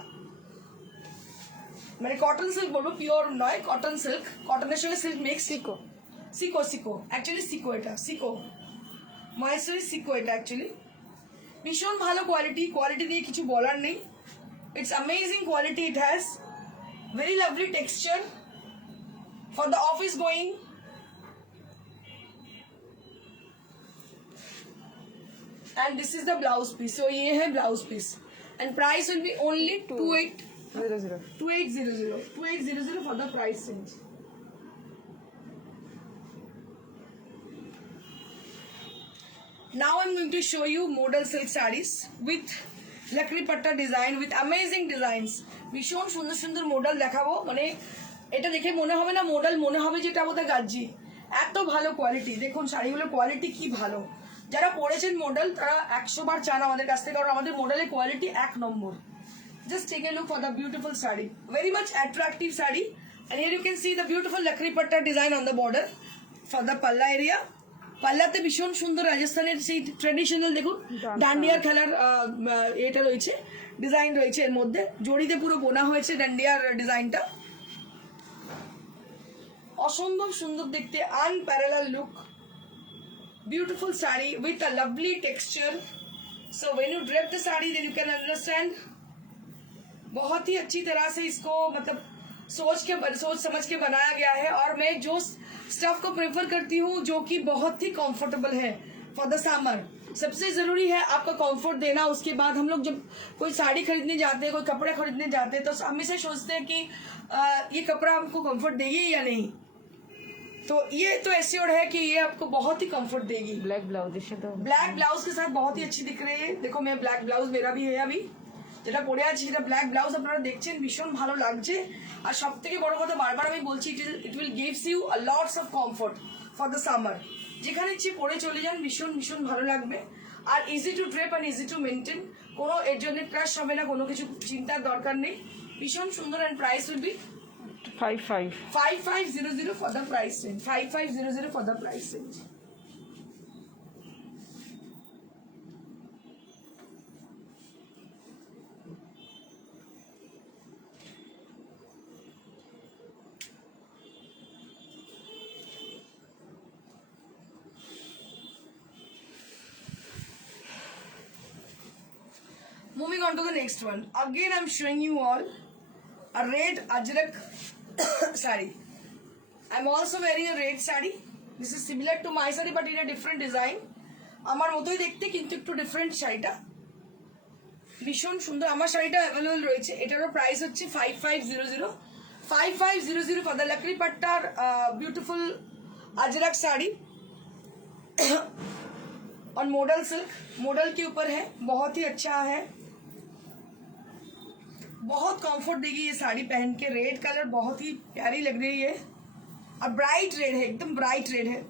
মানে কটন সিল্ক বলবো, পিওর নয়, কটন সিল্ক, কটনের সঙ্গে সিল্ক মিক্স. সিকো অ্যাকচুয়ালি সিকো, এটা সিকো মহেশ্বরী সিকো. এটা অ্যাকচুয়ালি ভীষণ ভালো কোয়ালিটি নিয়ে কিছু বলার নেই. It's amazing quality it has. Very lovely texture for the office going. And this is the blouse piece. So ये है blouse piece. And price will be only 2800 for the price range. Now I'm going to show you modal silk sarees with লাকড়ি পাট্টা design with amazing designs. ভীষণ সুন্দর সুন্দর model দেখাবো, মানে এটা দেখে মনে হবে না মডেল, মনে হবে যে এটা বোধহয় গাজ্জি. এত ভালো কোয়ালিটি, দেখুন শাড়িগুলোর কোয়ালিটি কি ভালো. যারা পড়েছেন মডেল তারা 100 বার চান আমাদের কাছ থেকে, কারণ আমাদের মডেলের quality 1 number. Just take a look for the beautiful sari. Very much attractive sari. And here you can see the beautiful lakri patta design on the border for the palla area. পাল্লাতে ভীষণ সুন্দর রাজস্থানের সেই traditional দেখুন ডান্ডিয়ার খেলার এটা রয়েছে, design রয়েছে এর মধ্যে, জড়িতে পুরো বোনা হয়েছে ডান্ডিয়ার ডিজাইনটা. অসম্ভব সুন্দর দেখতে, unparallel look, beautiful sari with a lovely texture. So when you drape the sari then you can understand बहुत ही अच्छी तरह से इसको मतलब सोच समझ के बनाया गया है. और मैं जो स्टफ को प्रेफर करती हूँ जो कि बहुत ही कंफर्टेबल है फॉर द समर. सबसे जरूरी है आपका कंफर्ट देना. उसके बाद हम लोग जब कोई साड़ी खरीदने जाते हैं, कोई कपड़े खरीदने जाते हैं, तो हमेशा सोचते हैं कि ये कपड़ा हमको कंफर्ट देगी या नहीं. तो ये तो एश्योर्ड है कि ये आपको बहुत ही कंफर्ट देगी. ব্ল্যাক ব্লাউজের সাথে ब्लैक ब्लाउज के साथ बहुत ही अच्छी दिख रही है. देखो मैं ब्लैक ब्लाउज मेरा भी है, अभी যেটা পরে আছি সেটা ব্ল্যাক ব্লাউজ আপনারা দেখছেন, ভীষণ ভালো লাগছে. আর সব থেকে বড় কথা বারবার আমি বলছি, it will gives you a lots of comfort for the summer. যেখানে ইচ্ছে পরে চলে যান, ভীষণ ভীষণ ভালো লাগবে. আর easy to drape and easy to maintain, কোনো এর জন্য ক্রাশ হবে না, কোনো কিছু চিন্তার দরকার নেই. ভীষণ সুন্দর. And price will be 5500 for the price range. 5500 for the price range. Moving on to the next one. Again, I'm showing you all a red ajrak sari. I'm also wearing a red sari. This is similar to my sari but in a different design. আমার মতোই দেখতে, কিন্তু একটু different শাড়িটা। ভীষণ সুন্দর। আমার শাড়িটা অ্যাভেলেবল রয়েছে। এটারও প্রাইস হচ্ছে 5500। 5500 फॉर द लकड़ी पट्टार ब्यूटीफुल अजरक साड़ी और मॉडल सिल्क, मॉडल के ऊपर है, बहुत ही अच्छा है, बहुत कंफर्ट देगी ये साड़ी पहन के। रेड कलर बहुत ही प्यारी लग रही है और ब्राइट रेड है, एकदम ब्राइट रेड है।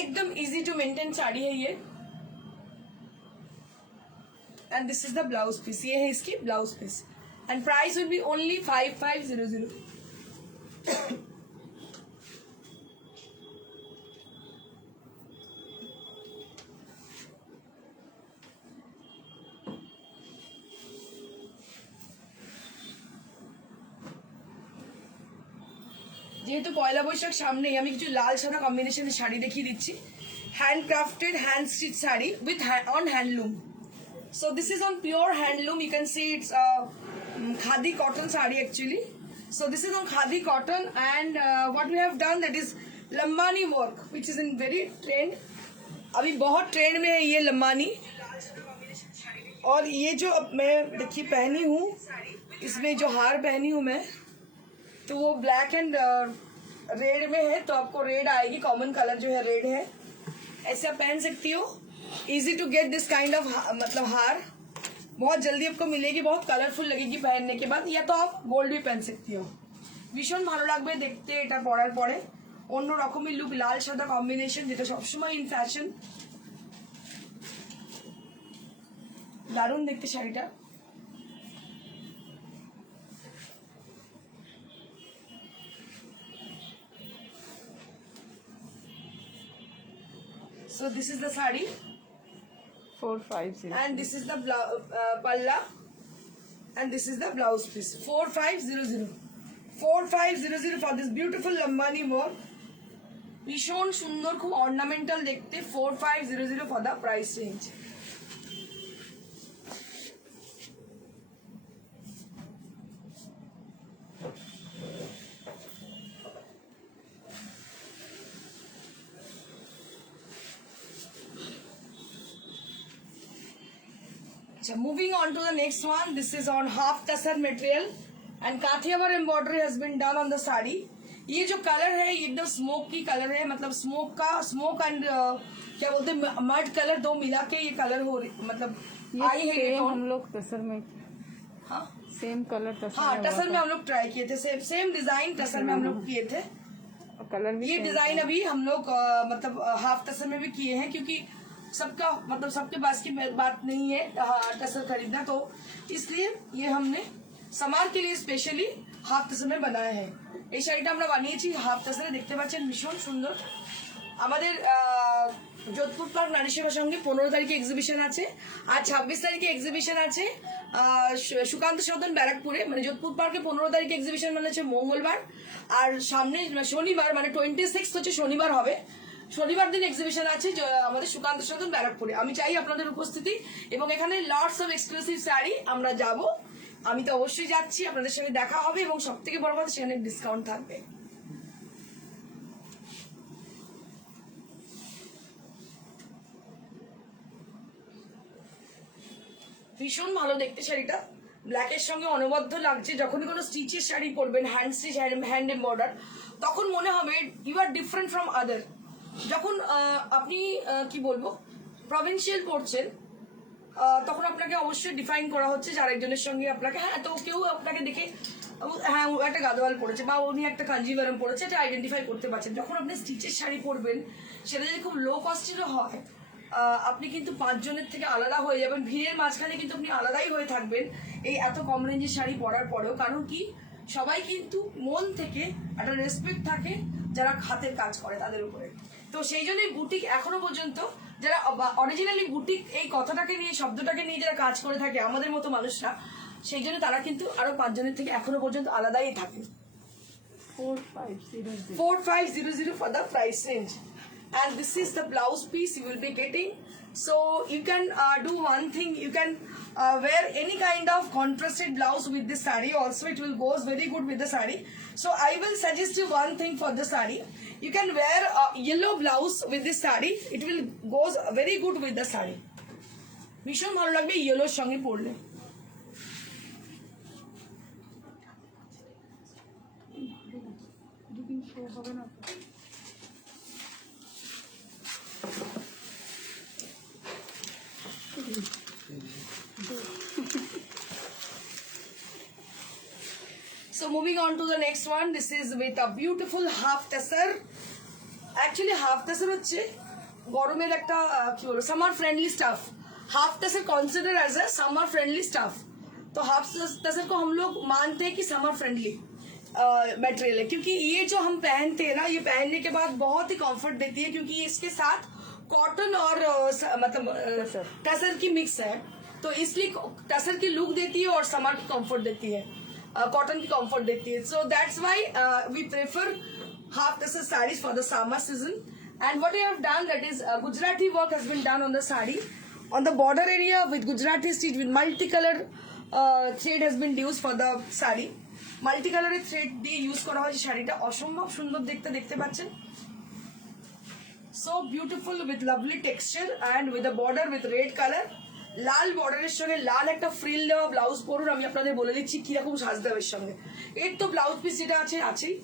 एकदम इजी टू मेंटेन साड़ी है ये। And this is the blouse piece, ये है इसकी blouse piece and price will be only 5500। যেহেতু পয়লা বৈশাখ সামনেই, আমি কিছু লাল সাদা কম্বিনেশনের শাড়ি দেখিয়ে দিচ্ছি। Hand crafted hand stitch sari with on handloom. So this is on pure handloom. You can see it's khadi cotton sari actually. So this is on khadi cotton and what we have done, that is lambani work, which is in very trend. अभी बहुत trend में है ये लम्बानी। और ये जो अब मैं देखिए पहनी हूँ, इसमें जो हार पहनी हूँ मैं, तो वो ब्लैक एंड रेड में है, तो आपको रेड आएगी, कॉमन कलर जो है रेड है। ऐसे आप पहन सकती हो। Easy to get this kind of मतलब हार बहुत जल्दी आपको मिलेगी, बहुत कलरफुल लगेगी पहनने के बाद। या तो आप गोल्ड भी पहन सकती हो। ভীষণ ভালো লাগবে দেখতে এটা পরার পরে। অন্য রকমের লুক, লাল সাদা কম্বিনেশন, যেটা সবসময় ইন ফ্যাশন। দারুণ দেখতে শাড়িটা। So this is the sari 450. and this is the palla and this is the blouse piece. 4500 4500 for this beautiful lambani work. ভীষণ সুন্দর, খুব অর্নামেন্টাল দেখতে। 4500 for the price range. Moving on to the next one, this is on half tasar material and Kathiawad embroidery has been done on the sari. ये जो colour है ये एकदम smoke की कलर है, मतलब स्मोक एंड क्या बोलते हैं मड कलर, दो मिला के ये कलर हो रही, मतलब आई है ये सेम टोन। हम लोग तसर में, हाँ सेम कलर तसर हाँ, में टसर में हम लोग ट्राई किए थे, सेम डिजाइन टसर में हम लोग किए थे। कलर भी ये same डिजाइन अभी हम लोग मतलब हाफ टसर में भी किए हैं, क्योंकि सबका मतलब सबके पास की बात नहीं है टसर खरीदना, तो इसलिए ये हमने समार के लिए स्पेशली हाफ टसर में बनाया है। এই শাড়িটা আমরা বানিয়েছি হাফ টাসরে, দেখতে পাচ্ছেন ভীষণ সুন্দর। আমাদের যোধপুর পার্ক নারী সেবা সঙ্গে 15 তারিখে এক্সিবিশন আছে, আর 26 তারিখে এক্সিবিশন আছে সুকান্ত সদন ব্যারাকপুরে। মানে যোধপুর পার্কে 15 তারিখে এক্সিবিশন মানে হচ্ছে মঙ্গলবার, আর সামনে শনিবার মানে 26 হচ্ছে শনিবার হবে, শনিবার দিন এক্সিবিশন আছে আমাদের সুকান্ত সদন ব্যারাকপুরে। আমি চাই আপনাদের উপস্থিতি, এবং এখানে লটস অফ এক্সক্লুসিভ শাড়ি আমরা যাব। আমি তো অবশ্যই যাচ্ছি, আপনাদের সঙ্গে দেখা হবে, এবং সব থেকে বড় কথা সেখানে ডিসকাউন্ট থাকবে। ভীষণ ভালো দেখতে শাড়িটা, ব্ল্যাকের সঙ্গে অনবদ্য লাগছে। যখনই কোনো স্টিচের শাড়ি পরবেন, হ্যান্ড স্টিচ হ্যান্ড এমবর্ডার, তখন মনে হবে you are different from other. যখন আপনি কি বলবো প্রভিন্সিয়াল পড়ছেন, তখন আপনাকে অবশ্যই ডিফাইন করা হচ্ছে যার একজনের সঙ্গে আপনাকে, হ্যাঁ তো কেউ আপনাকে দেখে হ্যাঁ ও একটা গাদোয়াল পড়েছে বা উনি একটা কাঞ্জিভারম পড়েছে, এটা আইডেন্টিফাই করতে পারছেন। যখন আপনি স্টিচের শাড়ি পরবেন, সেটা যদি খুব লো কস্টেরও হয়, আপনি কিন্তু 5 জনের থেকে আলাদা হয়ে যাবেন। ভিড়ের মাঝখানে কিন্তু আপনি আলাদাই হয়ে থাকবেন এই এত কম রেঞ্জের শাড়ি পরার পরেও। কারণ কি, সবাই কিন্তু মন থেকে একটা রেসপেক্ট থাকে যারা হাতের কাজ করে তাদের উপরে। তো সেই জন্যই বুটিক এখনো পর্যন্ত, যারা অরিজিনালি বুটিক এই কথাটাকে নিয়ে, শব্দটাকে নিয়ে যারা কাজ করে থাকে আমাদের মতো মানুষরা, সেই জন্য তারা কিন্তু আরো 5 জনের থেকে এখনো পর্যন্ত আলাদাই থাকে। 4500 for the price range, and this is the blouse piece you will be getting So you can do one thing. You can wear any kind of contrasted blouse with this saree. Also, it will goes very good with the saree. So I will suggest you one thing for the saree. You can wear a yellow blouse with this saree. It will goes very good with the saree. ভীষণ ভালো লাগবে ইয়েলোর সঙ্গে পরলে। দুদিন show হবে না তো। So moving on to the next one, this is with a beautiful half tassel. Actually half tassel হচ্ছে গরমের একটা কি বলবো summer friendly stuff. Half tassel considered as a summer friendly stuff. तो half tassel को हम लोग मानते हैं कि summer friendly मटेरियल है, क्योंकि ये जो हम पहनते हैं ना, ये पहनने के बाद बहुत ही कंफर्ट देती है, क्योंकि इसके साथ कॉटन और मतलब टसर की मिक्स है, तो इसलिए टसर की लुक देती है और समर की कंफर्ट देती है, कॉटन की कंफर्ट देती है. So that's why we prefer half tussar saris for the summer season. And what you have done, that is Gujarati work has been done on the sari on the border area with Gujarati stitch with multicolored thread has been used for the saree. Multicolored thread দিয়ে use করা হয়েছে শাড়িটা, অসম্ভব সুন্দর দেখতে, দেখতে পাচ্ছেন. So beautiful with lovely texture and with a border with red color. লাল বর্ডারের সঙ্গে লাল একটা ফ্রিল দেওয়া ব্লাউজ পরুন, আমি আপনাদের বলে দিচ্ছি কিরকম সাজতে হবে এর সঙ্গে. এর তো ব্লাউজ পিস যেটা আছে আছেই,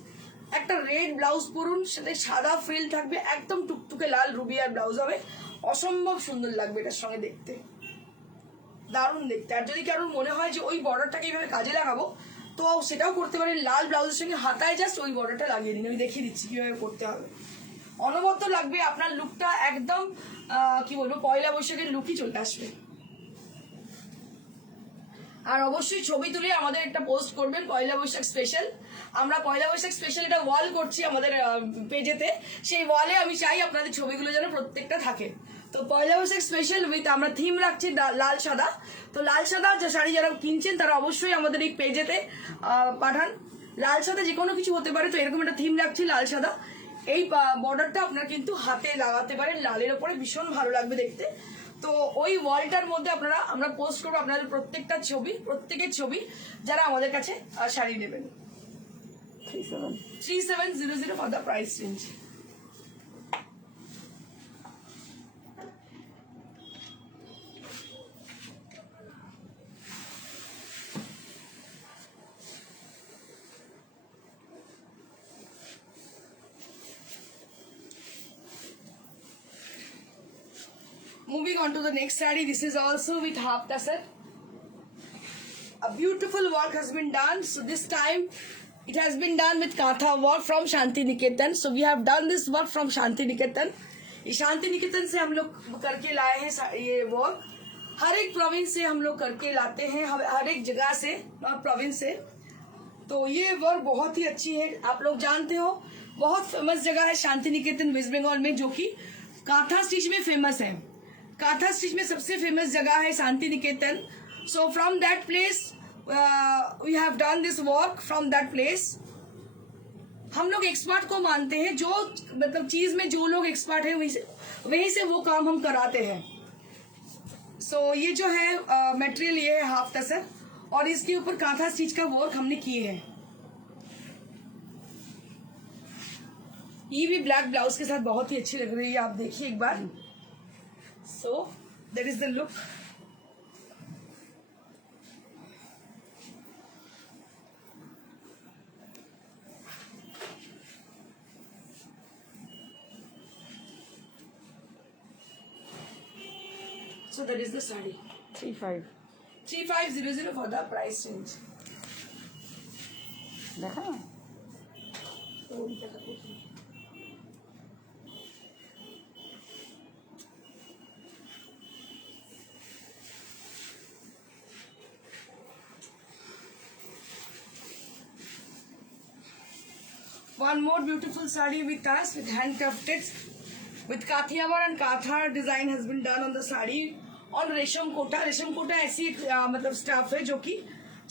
একটা রেড ব্লাউজ পরুন, সাথে সাদা ফ্রিল থাকবে, একদম টুকটুকে লাল রুবিয়ার ব্লাউজ হবে, অসম্ভব সুন্দর লাগবে এটার সঙ্গে দেখতে, দারুণ দেখতে. আর যদি কারোর মনে হয় যে ওই বর্ডারটাকে এইভাবে কাজে লাগাবো, তো সেটাও করতে পারেন. লাল ব্লাউজের সঙ্গে হাতায় জাস্ট ওই বর্ডারটা লাগিয়ে দিন, আমি দেখিয়ে দিচ্ছি কিভাবে করতে হবে. অনবদ্য লাগবে, আপনার লুকটা একদম কি বলবো পয়লা বৈশাখের লুকই চলে আসবে. আর অবশ্যই ছবি তুলে আমাদের একটা পোস্ট করবেন পয়লা বৈশাখ স্পেশাল. আমরা পয়লা বৈশাখ স্পেশাল এটা ওয়াল করছি আমাদের পেজেতে, সেই ওয়ালে আমি চাই আপনাদের ছবিগুলো যেন প্রত্যেকটা থাকে. তো পয়লা বৈশাখ স্পেশাল উইথ আমরা থিম রাখছি লাল সাদা. তো লাল সাদা যে শাড়ি যারা কিনছেন তারা অবশ্যই আমাদের এই পেজেতে পাঠান. লাল সাদা যে কোনো কিছু হতে পারে, তো এরকম একটা থিম রাখছি লাল সাদা. এই বর্ডারটা আপনারা কিন্তু হাতে লাগাতে পারেন লালের ওপরে, ভীষণ ভালো লাগবে দেখতে. তো ওই ওয়ালটার মধ্যে আমরা পোস্ট করবো আপনাদের প্রত্যেকটা ছবি, প্রত্যেকের ছবি যারা আমাদের কাছে শাড়ি নেবেন. 3700 for the price range. Moving on to the next saree, this is also with half tassel. A beautiful work has been done. So this time it has been done with Katha work from Shanti Niketan. So we have done this work from Shanti Niketan. ये शांति निकेतन से हम लोग करके लाए हैं ये work. हर एक province से हम लोग करके लाते हैं, हर एक जगह से, प्रोविंस से. तो ये वर्क बहुत ही अच्छी है. आप लोग जानते हो बहुत फेमस जगह है शांति निकेतन वेस्ट बंगाल में, जो कि कांथा स्टिच में फेमस है. कांथा स्टिच में सबसे फेमस जगह है Shantiniketan. So from that place we have done this work from that place. हम लोग एक्सपर्ट को मानते हैं, जो मतलब चीज में जो लोग एक्सपर्ट है वहीं से वो काम हम कराते हैं. सो ये जो है मटेरियल ये है हाफ टसर, और इसके ऊपर कांथा स्टिच का वर्क हमने किए हैं. ये भी ब्लैक ब्लाउज के साथ बहुत ही अच्छी लग रही है, आप देखिए एक बार. So that is the look. So that is the saree. 3500 for the price range. দেখা One more beautiful saree with us with handcrafted with Kathiawar and Katha design has been done on the saree on रेशम कोटा. रेशम कोटा ऐसी मतलब staff है जो कि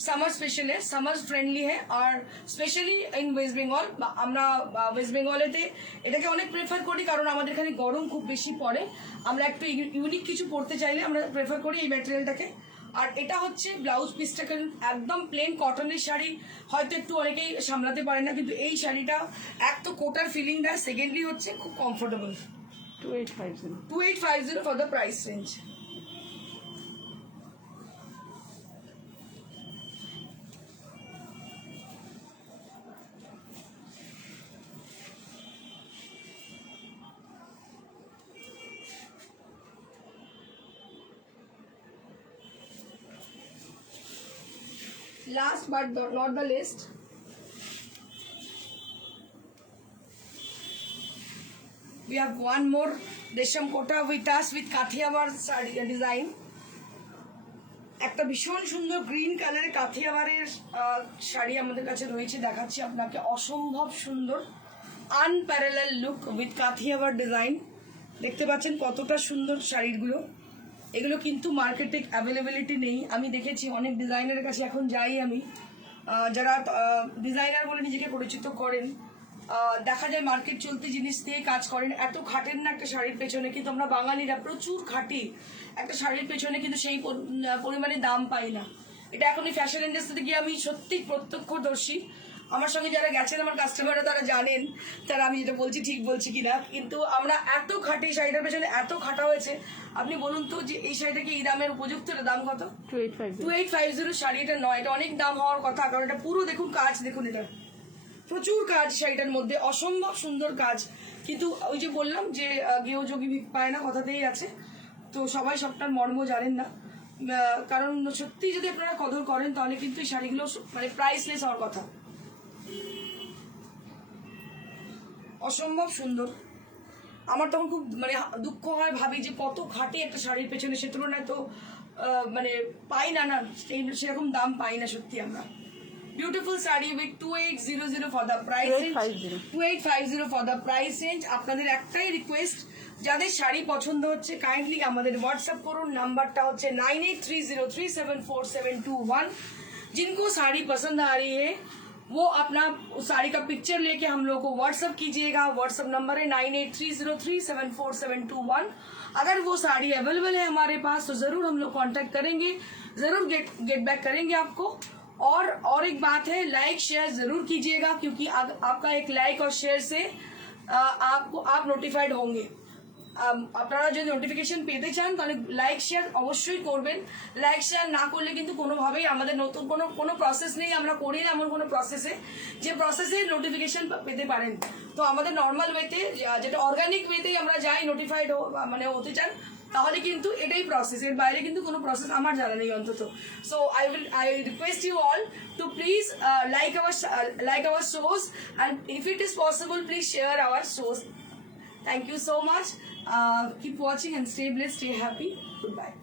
summer special है, summer friendly है আর স্পেশালি ইন ওয়েস্ট বেঙ্গল। আমরা ওয়েস্ট বেঙ্গলেতে এটাকে অনেক প্রেফার করি কারণ আমাদের এখানে গরম খুব বেশি পড়ে। আমরা একটু ইউনিক কিছু পড়তে চাইলে আমরা প্রেফার করি এই ম্যাটেরিয়ালটাকে। আর এটা হচ্ছে ব্লাউজ পিসটাকে একদম প্লেন কটনের শাড়ি, হয়তো একটু অনেকেই সামলাতে পারে না, কিন্তু এই শাড়িটা এক তো কোটার ফিলিং দেয়, সেকেন্ডলি হচ্ছে খুব comfortable. 2850 2850 for the price range. Last but not the least, we have one more Desham Kota with us with Kathiawar design. একটা ভীষণ সুন্দর গ্রিন কালারের কাথিয়াবারের শাড়ি আমাদের কাছে রয়েছে, দেখাচ্ছি আপনাকে। অসম্ভব সুন্দর unparalleled look with Kathiawar design. দেখতে পাচ্ছেন কতটা সুন্দর শাড়িগুলো। এগুলো কিন্তু মার্কেটে অ্যাভেলেবিলিটি নেই। আমি দেখেছি অনেক ডিজাইনারের কাছে এখন যাই আমি, যারা ডিজাইনার বলে নিজেকে পরিচিত করেন, দেখা যায় মার্কেট চলতি জিনিস দিয়ে কাজ করেন, এত খাটেন না একটা শাড়ির পেছনে, কিন্তু আমরা বাঙালিরা প্রচুর খাটি একটা শাড়ির পেছনে, কিন্তু সেই পরিমাণে দাম পাই না। এটা এখন এই ফ্যাশন ইন্ডাস্ট্রিতে গিয়ে আমি সত্যি প্রত্যক্ষদর্শী। আমার সঙ্গে যারা গেছেন আমার কাস্টমাররা তারা জানেন, তারা আমি যেটা বলছি ঠিক বলছি কিনা, কিন্তু আমরা এত খাটি, শাড়িটার পেছনে এত খাটা হয়েছে। আপনি বলুন তো যে এই শাড়িটা কি এই দামের উপযুক্ত? এটা দাম কত? 2850 শাড়ি এটা নয়, এটা অনেক দাম হওয়ার কথা, কারণ এটা পুরো দেখুন কাজ, দেখুন এটা প্রচুর কাজ শাড়িটার মধ্যে, অসম্ভব সুন্দর কাজ। কিন্তু ওই যে বললাম যে গেহযোগী ভিক পায় না, কথাতেই আছে। তো সবাই সবটার মর্ম জানেন না, কারণ সত্যি যদি আপনারা কদর করেন তাহলে কিন্তু এই শাড়িগুলো মানে প্রাইসলেস হওয়ার কথা। অসম্ভব সুন্দর। আমার তখন খুব মানে দুঃখ হয়, ভাবি যে কত খাটি একটা শাড়ির পেছনে, সে তুলনায় তো মানে পাই না না সেরকম দাম পাই না সত্যি আমরা। Beautiful sari with 2800 for the price range, 2850 for the price range. আপনাদের একটাই রিকোয়েস্ট, যাদের শাড়ি পছন্দ হচ্ছে কাইন্ডলি আমাদের হোয়াটসঅ্যাপ করুন। নাম্বারটা হচ্ছে 9830374721। जिनको साड़ी पसंद आ रही है वो अपना उस साड़ी का पिक्चर लेके हम लोग को व्हाट्सअप कीजिएगा। व्हाट्सअप नंबर है 9830374721। अगर वो साड़ी अवेलेबल है हमारे पास तो जरूर हम लोग कांटेक्ट करेंगे, जरूर गेट बैक करेंगे आपको। और एक बात है, लाइक शेयर जरूर कीजिएगा, क्योंकि आपका एक लाइक और शेयर से आप नोटिफाइड होंगे। আপনারা যদি নোটিফিকেশন পেতে চান তাহলে লাইক শেয়ার অবশ্যই করবেন। লাইক শেয়ার না করলে কিন্তু কোনোভাবেই আমাদের নতুন কোনো প্রসেস নেই, আমরা করি না এমন কোনো প্রসেসে যে প্রসেসে নোটিফিকেশন পেতে পারেন। তো আমাদের নর্মাল ওয়েতে, যেটা অর্গানিক ওয়েতেই আমরা যাই, নোটিফাইড মানে হতে চান, তাহলে কিন্তু এটাই প্রসেস, এর বাইরে কিন্তু কোনো প্রসেস আমার জানা নেই অন্তত। So I request you all to please like our shows, and if it is possible please share our shows. Thank you so much. Keep watching and stay blessed, stay happy. Goodbye.